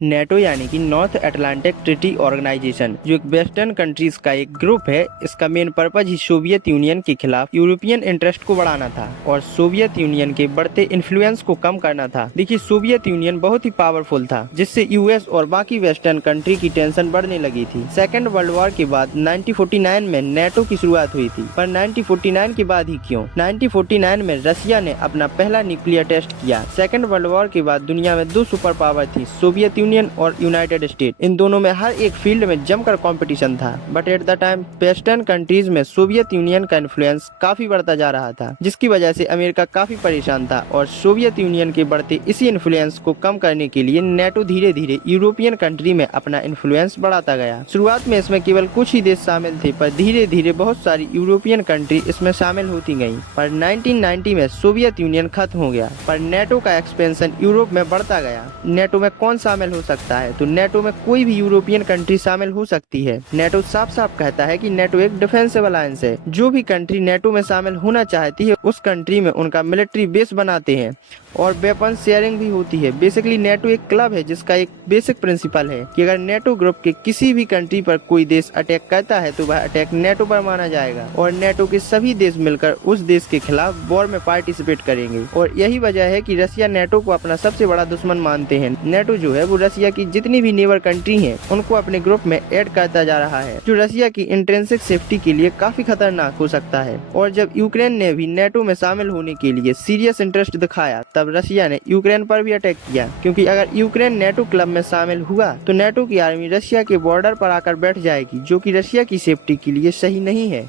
NATO यानी कि north Atlantic treaty organisation जो एक वेस्टर्न कंट्रीज का एक ग्रुप है। इसका मेन पर्पज ही सोवियत यूनियन के खिलाफ यूरोपियन इंटरेस्ट को बढ़ाना था और सोवियत यूनियन के बढ़ते इन्फ्लुएंस को कम करना था। देखिए, सोवियत यूनियन बहुत ही पावरफुल था, जिससे यूएस और बाकी वेस्टर्न कंट्री की टेंशन बढ़ने लगी थी। सेकेंड वर्ल्ड वॉर के बाद 1949 में नेटो की शुरुआत हुई थी, पर 1949 के बाद ही क्यों? 1949 में रशिया ने अपना पहला न्यूक्लियर टेस्ट किया। सेकेंड वर्ल्ड वॉर के बाद दुनिया में दो सुपर पावर थी, सोवियत यूनियन और यूनाइटेड स्टेट। इन दोनों में हर एक फील्ड में जमकर कंपटीशन था, but at the time western countries में सोवियत यूनियन का इन्फ्लुएंस काफी बढ़ता जा रहा था, जिसकी वजह से अमेरिका काफी परेशान था और सोवियत यूनियन के बढ़ते इसी इन्फ्लुएंस को कम करने के लिए नेटो धीरे धीरे यूरोपियन कंट्री में अपना इन्फ्लुएंस बढ़ाता गया। शुरुआत में इसमें केवल कुछ ही देश शामिल थे, पर धीरे धीरे बहुत सारी यूरोपियन कंट्री इसमें शामिल होती गयी। पर 1990 में सोवियत यूनियन खत्म हो गया, पर नेटो का एक्सपेंशन यूरोप में बढ़ता गया। नेटो में कौन शामिल हो सकता है? तो नेटो में कोई भी यूरोपियन कंट्री शामिल हो सकती है। नेटो साफ साफ कहता है कि नेटो एक डिफेंसिव अलायंस है। जो भी कंट्री नेटो में शामिल होना चाहती है उस कंट्री में उनका मिलिट्री बेस बनाते हैं और वेपन शेयरिंग भी होती है। बेसिकली नेटो एक क्लब है जिसका एक बेसिक प्रिंसिपल है कि अगर नेटो ग्रुप के किसी भी कंट्री पर कोई देश अटैक करता है तो वह अटैक नेटो पर माना जाएगा और नेटो के सभी देश मिलकर उस देश के खिलाफ वॉर में पार्टिसिपेट करेंगे। और यही वजह है कि रशिया नेटो को अपना सबसे बड़ा दुश्मन मानते हैं। नेटो जो है वो रशिया की जितनी भी नेबर कंट्री हैं उनको अपने ग्रुप में ऐड करता जा रहा है, जो रशिया की इंट्रिंसिक सेफ्टी के लिए काफी खतरनाक हो सकता है। और जब यूक्रेन ने भी नेटो में शामिल होने के लिए सीरियस इंटरेस्ट दिखाया तब रशिया ने यूक्रेन पर भी अटैक किया, क्योंकि अगर यूक्रेन नेटो क्लब में शामिल हुआ तो नेटो की आर्मी रशिया के बॉर्डर पर आकर बैठ जाएगी, जो कि रशिया की सेफ्टी के लिए सही नहीं है।